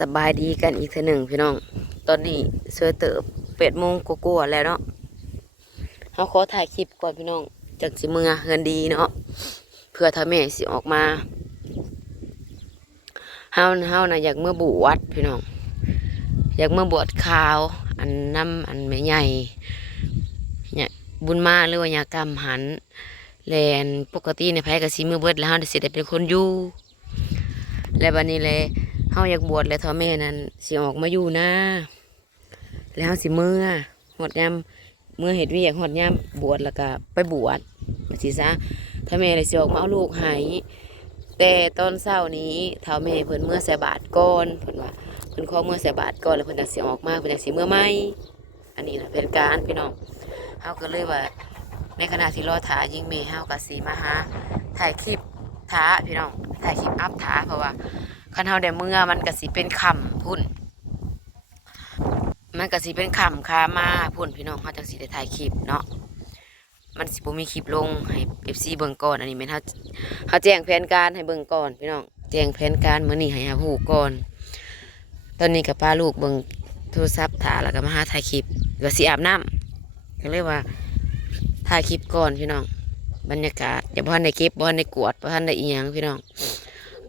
สบายดีกันอีกทีหนึ่งพี่น้องตอนนี้เสือเติบ8 โมงกว่าๆแล้วเนาะเขาขอถ่ายคลิปก่อนพี่น้องจากสิเมือเฮือนดีเนาะเพื่อทำแม่สิออกมาเฮานะอยากเมื่อบวชพี่น้องอยากเมื่อบวชขาวอันน้ำอันแม่ใหญ่เนี่ยบุญมาหรือว่ายากรรมหันแลนปกติในไผกับสีมือเบิดแล้วเฮาได้สิได้เป็นคนอยู่และบัดนี้เลยเฮาอยากบวชแล้วทอแม่นั้นสิออกมาอยู่นะแล้วเฮาสิเมื่อหอดยามเมื่อเฮ็ดเวียกหอดยามบวชแล้วก็ไปบวชว่าสิซะถ้าแม่เลยสิออกมาเอาลูกให้แต่ตอนเช้านี้เฒ่าแม่เพิ่นเมื่อใส่บาตรก่อนเพิ่นว่าเพิ่นขอเมื่อใส่บาตรก่อนแล้วเพิ่นจังสิออกมาเพิ่นจังสิเมื่อใหม่อันนี้น่ะเป็นการพี่น้องเฮาก็เลยว่าในขณะที่รอถ่ายิงแม่เฮาก็สิมาหาถ่ายคลิปท้าพี่น้องถ่ายคลิปอัพท้าเพราะว่าคันเฮาได้เมื่อมันก็สิเป็นค่ำพุ่นมันก็สิเป็นค่ำคามาพุ่นพี่น้องเฮาจังสิได้ถ่ายคลิปเนาะมันสิบ่มีคลิปลงให้ FC เบิ่งก่อนอันนี้แม่นเฮาแจ้งแผนการให้เบิ่งก่อนพี่น้องแจ้งแผนการมื้อนี้ให้ฮู้ก่อนตอนนี้ก็พาลูกเบิ่งโทรศัพท์ถ่าแล้วก็มาหาถ่ายคลิปว่าสิอาบน้ำก็เลยว่าถ่ายคลิปก่อนพี่น้องบรรยากาศอย่าบ่ทันได้เก็บบ่ทันได้กวาดบ่ทันได้อีหยังพี่น้อง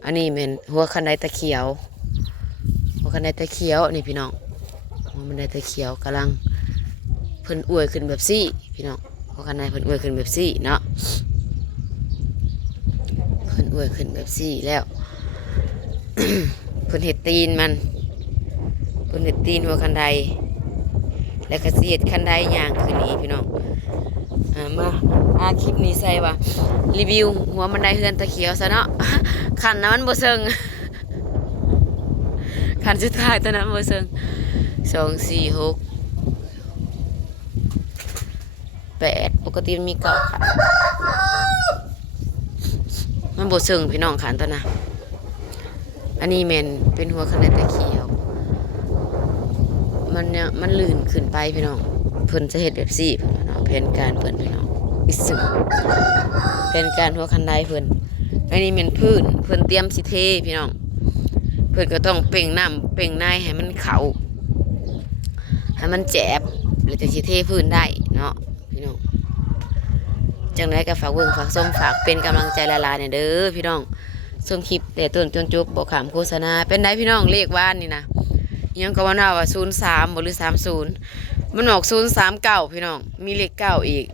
อันนี้เป็นหัวคันไดตะเขียวหัวคันไดตะเขียวนี่พี่น้องหัวคันไดตะเขียวกำลังเพิ่นอวยขึ้นแบบซี่พี่น้องหัวคันไดเพิ่นอวยขึ้นแบบซี่เนาะเพิ่นอวยขึ้นแบบซี่แล้ว เพิ่นเห็ดตีนมันเพิ่นเห็ดตีนหัวคันไดแล้วก็สิเฮ็ดคันไดย่างขึ้นนี้พี่น้องมาคลิปนี้ใส่ว่ารีวิวหัวบันไดเฮือนตะเขียวซะเนาะ ขันนั้นมันบ่เซิง ขันสุดท้ายตอนนั้นบ่เซิง2 4 6 8ปกติมันมี9ขันมันบ่เซิงพี่น้องขันตอนน่ะอันนี้แม่นเป็นหัวคันไดตะเขียวมันเนี่ยมันลื่นขึ้นไปพี่น้องเพิ่นจะเฮ็ดแบบซี่เพิ่นว่าเนาะแผนการเพิ่นพี่น้องอิสึแผนการหัวคันไดเพิ่นอันนี้เป็นพื้นเพิ่นเตรียมสิเทพี่น้องเพิ่นก็ต้องเป่งน้ำเป่งในให้มันเข้าให้มันแจบแล้วจะสิเทพื้นได้เนาะพี่น้องจังได๋ก็ฝากเบิ่งฝากชมฝากเป็นกำลังใจหลายๆเนี่ยเด้อพี่น้องชมคลิปแต่ต้นจนจบบ่ขามโฆษณาเป็นได้พี่น้องเลขบ้านนี่นะยังก็ว่าว่า03บ่หรือ30มันออก039พี่น้องมีเลข9อีก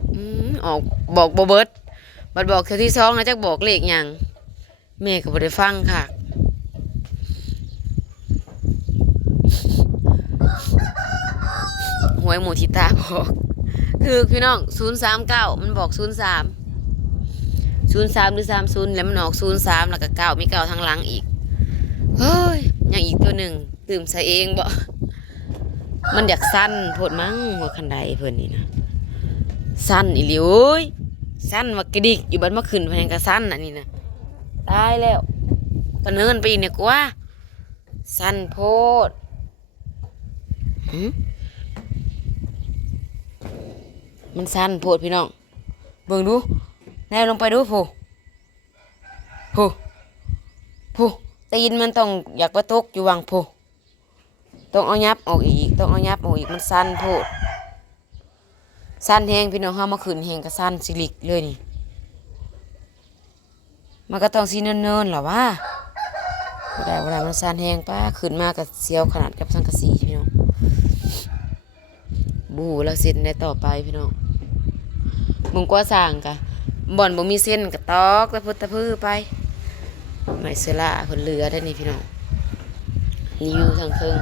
ออกบอกบ่เบิดบัดบอกเทื่อที่2นะจักบอกเลขหยังแม่ก็บ่ได้ฟังค่ะหวยหมูทิตาบอกคือพี่น้อง039มันบอก03หรือ30แล้วมันออก03แล้วก็9มี9ทางหลังอีกเฮ้ยยังอีกตัวหนึ่งตื่มใส่เองบ่มันอยากสั้นโพดมั้งหัวคันไดเพิ่นนี่นะสั้นอีหลีโอ้ยสั้นว่ากระดิกอยู่บัดมาขึ้นเพิ่นก็สั้นอันนี้นะตายแล้วตะเนินไปอีกเนี่ยกว่าสั้นโพดมันสั้นโพดพี่น้องเบิ่งดูแนวลงไปดูผู้ตีนมันต้องอยากประตกอยู่วังผู้ต้องเอายับออกอีกมันสั้นโพดสั้นแห้งพี่น้องเฮามาขึ้นแห้งก็สั้นสิลิกเลยนี่มันก็ต้องสิเนินๆหรอวะบ่ได้มันสั้นแห้งป้าขึ้นมาก็เสียวขนาดกับสังกะสีพี่น้องบูแล้วเส้นได้ต่อไปพี่น้องมึงกว่าสร้างกะบ่อนบ่มีเส้นก็ตอกตะพุตะพื้อไปไม้เสลาเพิ่นเหลือได้นี่พี่น้องรีวิวทางเทิง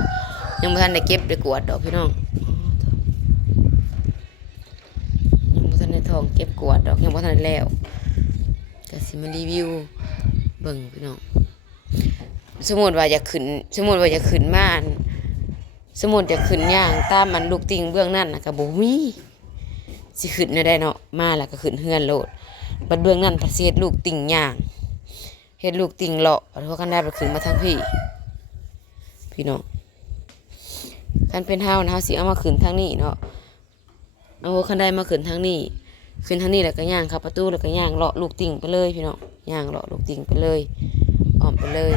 ยังบ่ทันได้เก็บได้กวาดดอกพี่น้องยังบ่ทันได้ทองเก็บกวาดดอกยังบ่ทันได้แล้วก็สิมารีวิวเบิ่งพี่น้องสมมุติว่าอยากขึ้นมาสมมุติอยากขึ้นย่างตามมันลูกติงเบื้องนั่นน่ะก็บ่มีสิขึ้นได้เนาะมาแล้วก็ขึ้นเฮือนโลดบัดเบื้องนั่นพระเศษลูกติงย่างเฮ็ดลูกติงเลาะเพราะกันได้ไปขึ้นมาทางพี่น้องคันเป็นเฮานะเฮาสิเอามาขึ้นทางนี้เนาะเอาคันได้มาขึ้นทางนี้แล้วก็ย่างเข้าประตูแล้วก็ย่างเลาะลูกติงไปเลยพี่น้องย่างเลาะลูกติงไปเลยอ้อมไปเลย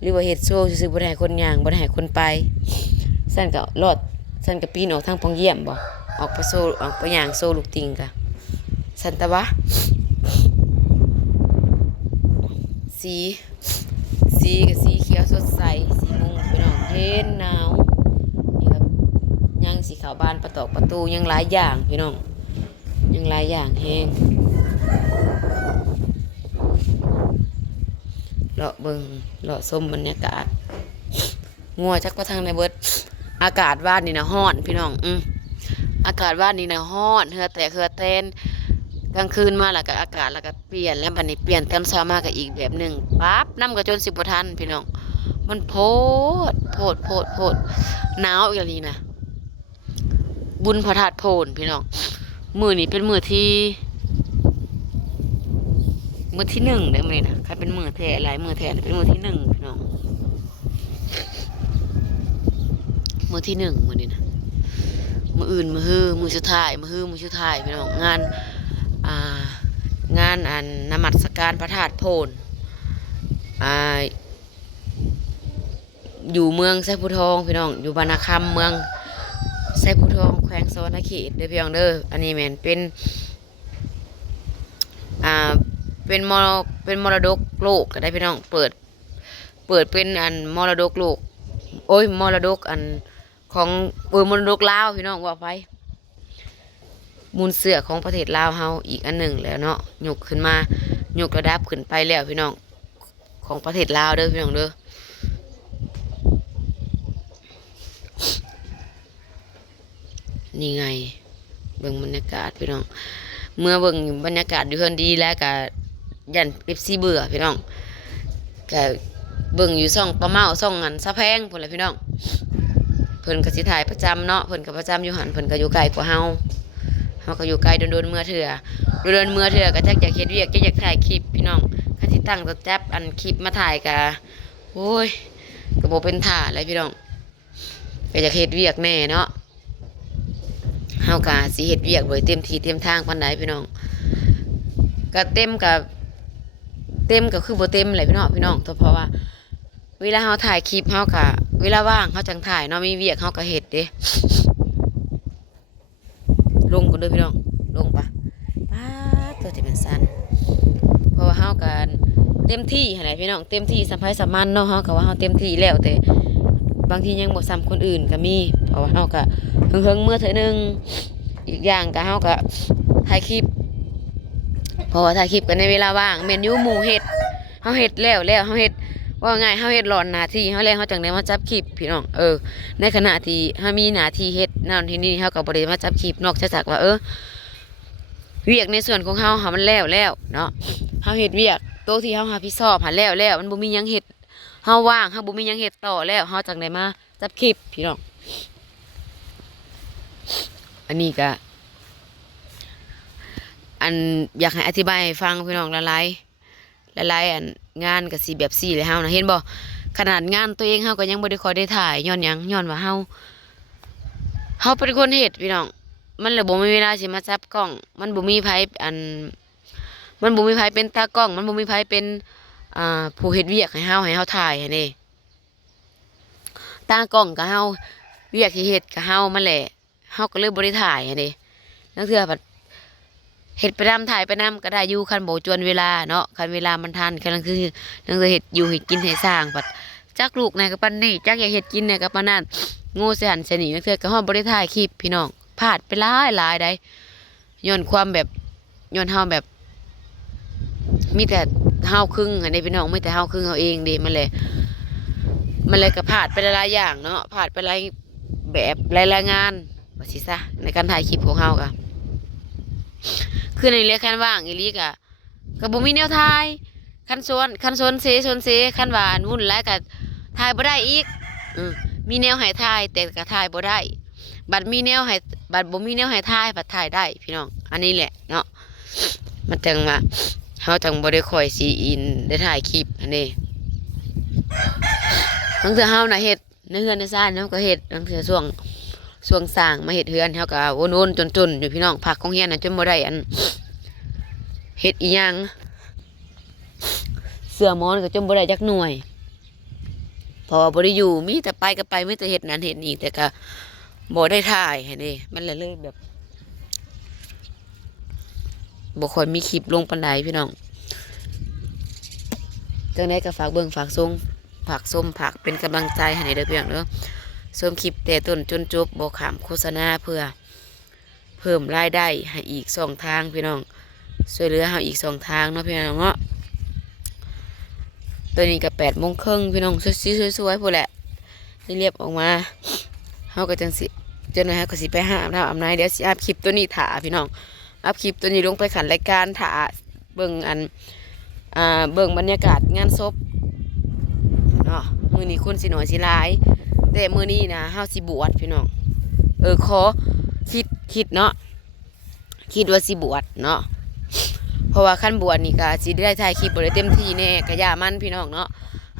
หรือว่าเฮ็ดโซ่ซื่อๆบ่ได้ให้คนย่างบ่ได้ให้คนไปสั่นก็รอดสั่นก็ปีนออกทางปองเยี่ยมบ่ออกไปโซ่ออกไปย่างโซ่ลูกติงกะสั่นตะวะสีกับสีเขียวสดใสสีมุงพี่น้องเย็นหนาวนี่ครับยังสีขาวบานประตอกประตูยังหลายอย่างพี่น้องยังหลายอย่างแห้งเลาะเบิ่งเลาะชมบรรยากาศงัวจักประทังในเบิดอากาศว่านนี่นะฮ้อนพี่น้องอากาศว่านนี่นะฮ้อนเหือแตกเหือแตนกลางคืนมาแล้วก็อากาศแล้วก็เปลี่ยนแล้วบัดนี้เปลี่ยนตอนเช้ามาก็อีกแบบหนึงปั๊บน้ำก็จนสิบ่ทันพี่น้องมันโพดหนาวอีกแล้วนี่นะบุญพระธาตุโพนพี่น้องมื้อนี้เป็นมื้อที่หนึ่งได้มื้อนี้นะใครเป็นมื้อแท้หลายมื้อแท้เป็นมื้อที่หนึ่งพี่น้องมื้อที่หนึ่งมื้อนี้นะมื้ออื่นมื้อฮื้อมื้อสุดท้ายมื้อฮื้อมื้อสุดท้ายพี่น้องงานอันนมัสการพระธาตุโพนอยู่เมืองไซภูทองพี่น้องอยู่บรรณคำเมืองไซภูทองแขวงสะวรรณเขตเด้อพี่น้องเด้ออันนี้แม่นเป็นมรดกโลกก็ได้พี่น้องเปิดเป็นอันมรดกโลกโอ้ยมรดกอันของมรดกลาวพี่น้องว่าไปมูลเสือของประเทศลาวเฮาอีกอันหนึ่งแล้วเนาะยกขึ้นมายกระดับขึ้นไปแล้วพี่น้องของประเทศลาวเด้อพี่น้องเด้อนี่ไงเบิ่งบรรยากาศพี่น้องเมื่อเบิ่งบรรยากาศอยู่เพิ่นดีแล้วก็ยันเป๊ปซี่เบื่อพี่น้องก็เบิ่งอยู่ซ่องปลาเมาซ่องอันสะแพงพุ่นแหละพี่น้องเพิ่นก็สิถ่ายประจำเนาะเพิ่นก็ประจำอยู่หันเพิ่นก็อยู่ไกลกว่าเฮาก็อยู่ไกลโดนเมื่อเถื่อก็จักอยากเฮ็ดเวียกจักอยากถ่ายคลิปพี่น้องคันสิตั้งตัวจับอันคลิปมาถ่ายก็โอ้ยก็บ่เป็นท่าเลยพี่น้องก็อยากเฮ็ดเวียกแน่เนาะเฮาก็สิเฮ็ดเวียกบ่เต็มที่เต็มทางปานใดพี่น้องก็เต็มก็คือบ่เต็มแหละพี่น้องเพราะว่าเวลาเฮาถ่ายคลิปเฮาก็เวลาว่างเฮาจังถ่ายเนาะมีเวียกเฮาก็เฮ็ดเด้ลงกันด้วยพี่น้องลงปะป้าตัวที่เป็นสั้นเพราะว่าเฮากันเต็มที่อะไรพี่น้องเต็มที่สัมผัสสัมมันเนาะเฮาก็ว่าเฮาเต็มที่แล้วแต่บางทียังบ่ซ้ำคนอื่นก็มีเพราะว่าเฮาก็เฮิงเมื่อเถอะนึงอีกอย่างก็เฮาก็ถ่ายคลิปเพราะว่าถ่ายคลิปกันในเวลาว่างแม่นอยู่หมู่เฮ็ดเฮาเฮ็ดแล้วเฮาเฮ็ดว่าง่ายเฮาเฮ็ดหลอนหน้าที่เฮาแล้วเฮาจังได้มาจับคลิปพี่น้องในขณะที่เฮามีหน้าที่เฮ็ดนั่นที่นี่เฮาก็บ่ได้มาจับคลิปนอกจากว่าเวียกในส่วนของเฮามันแล้วเนาะเฮาเฮ็ดเวียกโตที่เฮารับผิดชอบหันแล้วมันบ่มีหยังเฮ็ดเฮาว่างเฮาบ่มีหยังเฮ็ดต่อแล้วเฮาจังได้มาจับคลิปพี่น้องอันนี้ก็อันอยากให้อธิบายให้ฟังพี่น้องละลายอันงานก็สิแบบซี่เลยเฮานะเห็นบ่ขนาดงานตัวเองเฮาก็ยังบ่ได้ค่อยได้ถ่ายย้อนหยังย้อนว่าเฮาเป็นคนเฮ็ดพี่น้องมันเลยบ่มีเวลาสิมาจับกล้องมันบ่มีไผมันบ่มีไผเป็นตากล้องมันบ่มีไผเป็นผู้เฮ็ดเวียกให้เฮาถ่ายให้นี่ตากล้องก็เฮาเวียกที่เฮ็ดก็เฮามันแหละเฮาก็เลยบ่ได้ถ่ายให้นี่นั่นคือแบบเฮ็ดไปนำถ่ายไปนำก็ได้อยู่คันบ่จวนเวลาเนาะคันเวลามันทันนั่นคือเฮ็ดอยู่ให้กินให้สร้างบัดจักลูกไหนก็ปานนี้จักอยากเฮ็ดกินเนี่ยก็ปานนั้นโง่เสียหันเสียหนีนั่นคือก็เฮาบ่ได้ถ่ายคลิปพี่น้องพลาดไปหลายได้ย้อนความแบบย้อนเฮาแบบมีแต่เฮาครึ่งอันนี้พี่น้องมีแต่เฮาครึ่งเฮาเองเด้มันเลยก็พลาดไปหลายอย่างเนาะพลาดไปหลายแบบหลายงานว่าสิซะในการถ่ายคลิปของเฮาก็คือในเรียกคันว่างอีหลีก็บ่มีแนวถ่ายคันโซนเซคันว่าอันวุ่นหลายก็ถ่ายบ่ได้อีกมีแนวให้ถ่ายแต่ก็ถ่ายบ่ได้บัดมีแนวให้บัดบ่มีแนวให้ถ่ายบัดถ่ายได้พี่น้องอันนี้แหละเนาะมันจังว่าเฮาจังบ่ได้ค่อยสิอินได้ถ่ายคลิปอันนี้ทั้งเทื่อเฮาน่ะเฮ็ดในเฮือนในซ่านเฮาก็เฮ็ดทั้งเทื่อช่วงสร้างมาเฮ็ดเฮือนเฮาก็วนๆจนอยู่พี่น้องผักของเฮียนน่ะจนบ่ได้อันเฮ็ดอีหยังเสื้อหมอนก็จนบ่ได้จักหน่วย พอบ่ได้อยู่มีแต่ไปก็ไปมีแต่เฮ็ดนั้นเฮ็ดนี้แต่ก็บ่ได้ถ่ายให้นี่มันเลยแบบบ่ค่อยมีคลิปลงปานใดพี่น้องจังได๋ก็ฝากเบิ่งฝากส่งฝากส้มฝากเป็นกำลังใจให้เด้อพี่น้องเด้อส้มคลิปแต่ต้นจนจบบ่ขามโฆษณาเพื่อเพิ่มรายได้ให้อีก2ทางพี่น้องช่วยเหลือเฮาอีก2ทางเนาะพี่น้องเนาะตัวนี้ก็8:30พี่น้องสวยๆพู้นแหละนี่เรียบออกมาเฮาก็จังสิจนนะฮะก็สิไปหาอาบน้ำอาบน้ำเดี๋ยวสิอัพคลิปตัวนี้ถ่าพี่น้องอัพคลิปตัวนี้ลงไปขันรายการถ่าเบิ่งเบิ่งบรรยากาศงานศพเนาะมื้อนี้คนสิน้อยสิหลายแต่มื้อนี้นะเฮาสิบวชพี่น้องขอคิดเนาะคิดว่าสิบวชเนาะเพราะว่าขั้นบวชนี่ก็สิได้ถ่ายคลิปบ่ได้เต็มที่แน่ก็อย่ามันพี่น้องเนาะ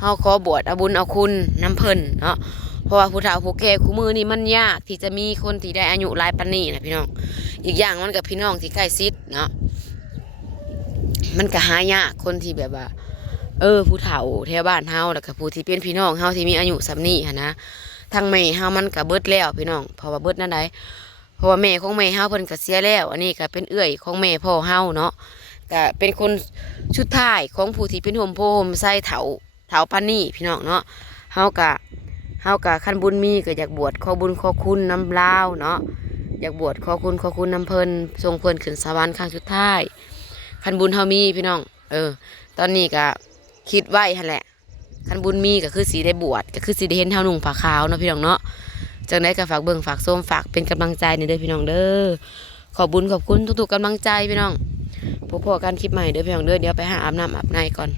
เฮาขอบวชเอาบุญเอาคุณน้ำเพิ่นเนาะเพราะว่าผู้เฒ่าผู้แก่คู่มือนี่มันยากที่จะมีคนที่ได้อายุหลายปานนี้นะพี่น้องอีกอย่างมันกับพี่น้องที่ใกล้ชิดเนาะมันก็หายากคนที่แบบว่าผู้เฒ่าแถวบ้านเฮาแล้วก็ผู้ที่เป็นพี่น้องเฮาที่มีอายุส่ำนี้หั่นนะทางแม่เฮามันก็เบิดแล้วพี่น้องเพราะว่าเบิดนั่นใดเพราะว่าแม่ของแม่เฮาเพิ่นก็เสียแล้วอันนี้ก็เป็นเอื้อยของแม่พ่อเฮาเนาะก็เป็นคนชุดท้ายของผู้ที่เป็นห่มโพห่มไส้เฒ่าปานนี้พี่น้องเนาะเฮาก็คันบุญมีก็อยากบวชขอบุญขอคุณน้ำลาวเนาะอยากบวชขอคุณน้ำเพิ่นส่งเพิ่นขึ้นสวรรค์ครั้งสุดท้ายคันบุญเฮามีพี่น้องตอนนี้ก็คิดไว้หั่นแหละคันบุญมีก็คือสีได้บวชก็คือสีได้เห็นเฮานุ่งผ้าขาวเนาะพี่น้องเนาะจังได้ก็ฝากเบิ่งฝากส้มฝากเป็นกำลังใจในเด้อพี่น้องเด้อขอบบุญขอบคุณทุกๆกำลังใจพี่น้องพบกันคลิปใหม่เด้อพี่น้องเด้อเดี๋ยวไปหาอาบน้ำอาบในก่อน